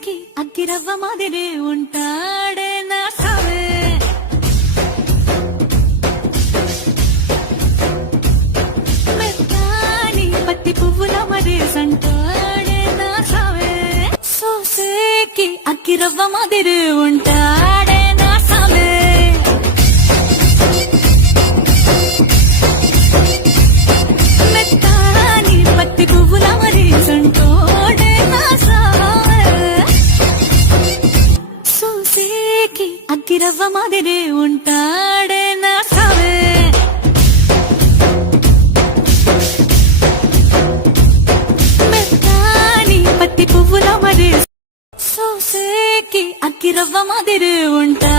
సోసేకి అగ్గిరవ్వ మాదిరి ఉంటాడే నా సావే. మెత్తాని పత్తి పువ్వుల మరి సంటాడే నా సావే. సోసేకి అగ్గిరవ్వ మాదిరి ఉంటాడే నా సావే. మెత్తాని పత్తి పువ్వుల మరి సంటోడే నా సావే. సోసేకి అగ్గిరవ్వ మాదిరి ఉంటాడే నా సావే. మెత్తాని పత్తి పువ్వుల మరి సోసేకి అగ్గిరవ్వ మాదిరి ఉంటా